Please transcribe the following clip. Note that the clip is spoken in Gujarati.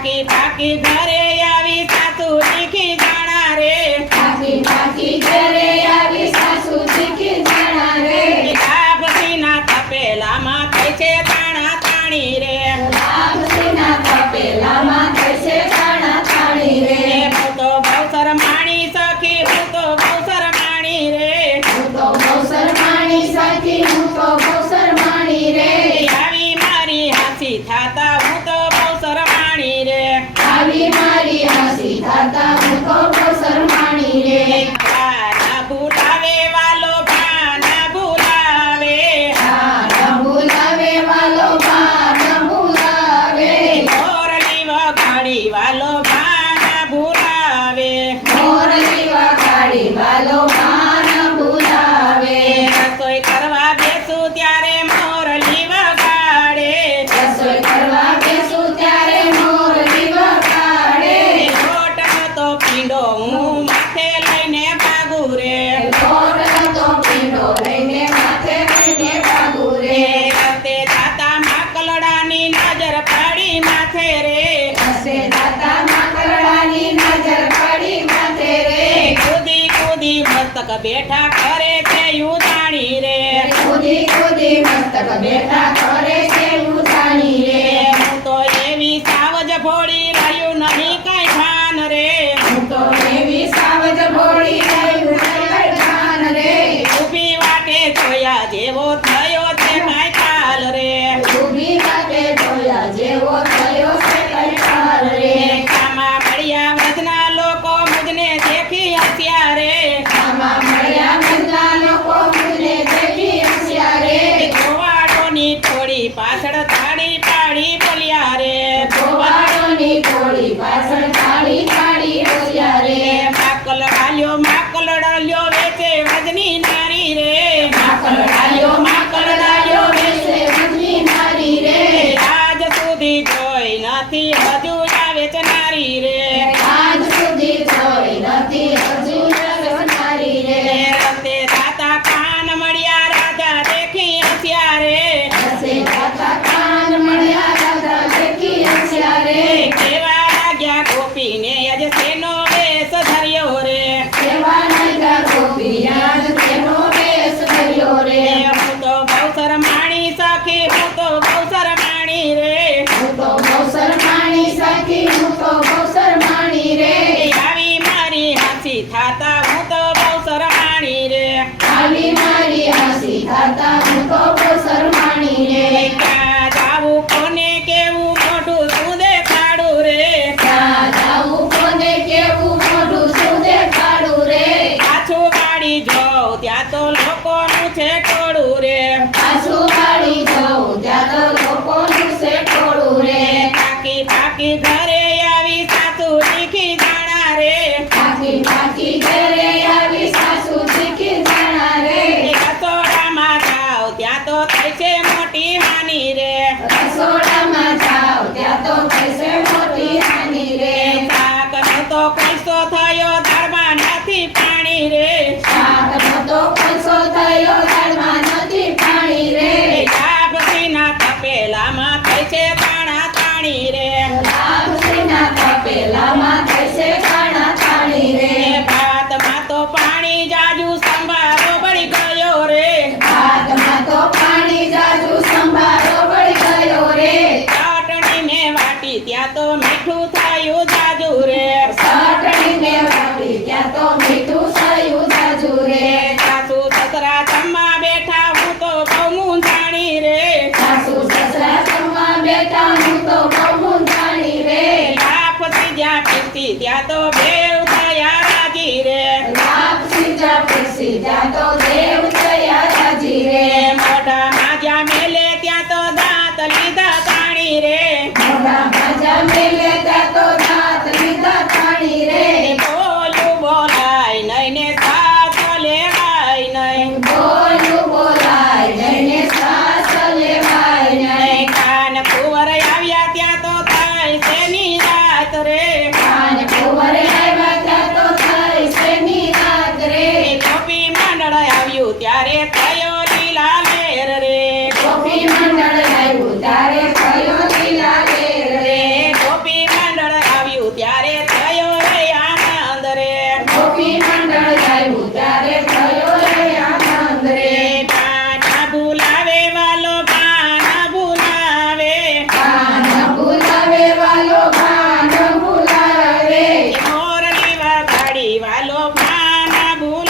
પાકી પાકી ઘરે આવી સાસુ શીખી જાણા રે પાકી પાકી ઘરે આવી સાસુ શીખી જાણા રે લાભસીના તપેલામાં થઈ છે તાણા તાણી રે લાભસીના તપેલામાં થઈ છે તાણા તાણી રે હું તો બહુ માણી સખી હું તો બહુ માણી રે હું તો બહુ શરમાણી સખી હું તો બહુ શરમાણી રે આવી મારી હાસી થાતા હું તો બહુ માણી રે આવી મારી હાસી થાતા હું તો બહુ શરમાણી રે ના ભૂલાવે વાલો ના ભૂલાવે ના ભૂલાવે વાલો ના ભૂલાવે મોરલી વગાડી વાલો ના ભૂલાવે મોરલી વગાડી વાલો ના ભૂલાવે રસોઈ કરવા બેસું ત્યારે મોરલી વગાડે રસોઈ કરવા બેસું ત્યારે મોરલી વગાડે લોટનો તો પીંડો હું માથે લઈને ભાગું રે લોટનો તો પીંડો લઈને માથે લઈને ભાગું રે રસ્તે જાતા માકલડાની નજર પડી માથે રે હસે દાતા માકડાની નજર પડી માથે રે કૂદી કૂદી મસ્તક બેઠા કરે તે યુદાણી રે કૂદી કૂદી મસ્તક બેઠા કરે છે ઉતાણી રે હું તો એવી સાવજ ભોળી રહ્યું નહીં કઈ ખાન રે હું તો એવી સાવજ ભોળી રહ્યું નહીં જાન રે ઊભી વાટે જોયા જેવો થયો તે કાંઈ કાલ રે ઊભી વાટે જોયા જેવો થયો છે કંટાળ રે કામા મળ્યા વ્રજના લોકો મુજને દેખી હસ્યા રે આમાં મળ્યા બધા લોકો મને દેખી હસ્યા રે ગોવાળોની થોડી પાછળ થાળી પાડી બોલ્યા રે ગોવાળોની થોડી પાછળ થાળી થાળી હસ્યા રે માકલ ડાલ્યો વેચે વ્રજની નારી રે માકડાયો વેસે વજની નારી રે આજ સુધી જોઈ નથી હજુ આ વેચનારી રે આજ સુધી જોઈ નથી હજુ નારી રે રસ્તે જાતા કાન મળ્યા રાજા દેખી હસ્યા રે હસે દાતા કાન મળ્યા રાજા દેખી હસ્યા રે કેવા લાગ્યા ગોપીને આજ તેનો વેશ ધર્યો રે સેવા નાગા ગોપી યાદ તેનો વેશ ધર્યો રે હું તો બહુ માણી સખી હું તો બહુ માણી રે હું તો બહુ શરમાણી સખી હું તો બહુ શરમાણી રે આવી મારી હાસી થાતા હું તો બહુ માણી રે આવી મારી હાસી થાતા હું તો બહુ શરમાણી રે ક્યાં જાવું કોને કેવું મોઢું શું દેખાડું રે ક્યાં જાવું કોને કેવું મોઢું શું દેખાડું રે પાછું વાળી જોઉં ત્યાં તો લોકોનું છે ટોળું રે પાછું વાળી જાઉં ત્યાં તો લોકોનું છે ટોળું રે પાકી પાકી ઘરે આવી સાસુ શીખી જાણા રે પાકી પાકી ઘરે આવી સાસુ શીખી જાણા રે રસોડામાં જાવ ત્યાં તો થઈ છે મોટી હાની રે રસોડામાં જાવ ત્યાં તો થશે મોટી હાની રે શાકનો તો કઈસો થયો દાળમાં નથી પાણી રે શાકનો તો પૈસો થયો દાળમાં નથી પાણી રે લાભસીના તપેલામાં થઈ છે તાણા તાણી રે લાભસીના તપેલામાં થશે કાણા તાણી રે ભાતમાં તો પાણી જાજુ સંભારો બળી ગયો રે ભાતમાં તો પાણી જાજુ સંભારો વળી ગયો રે ચટણી ને વાટી ત્યાં તો મીઠું થયું જાજુ રે ચટણીને વાટી ત્યાં તો મીઠું થયું જાજુ રે સાસુ સસરા જમવા બેઠા હું તો બહુ મૂંઝાણી રે સાસુ સસરા જમવા બેઠા હું તો બહુ મૂંઝાણી રે લાફતી જ્યાં પીસતી ત્યાં તો બેવ થયા રાજી રે લાભ સીધા પીસી ત્યાં તો દેવ થયા રાજી રે મોઢામાં જ્યાં મેલે ત્યાં તો દાંત લીધા તાણી રે મોઢા ભાજા મેલે ત્યાં તો દાંત લીધા તાણી રે બોલું બોલાય નહીં ને સાસ લેવાય નહીં બોલું બોલાય લઈને શ્વાસ લેવાય નહીં કાન કુંવર આવ્યા ત્યાં તો થાય શેની રાત રે કાન કુંવર આવ્યા ત્યાં તો થઈ શેની રાત રે ગોપી મંડળ આવ્યું ત્યારે થયો લીલા લેર રે ગોપી મંડળ આવ્યું ત્યારે થયો લીલા લેર રે ગોપી મંડળ ભૂલ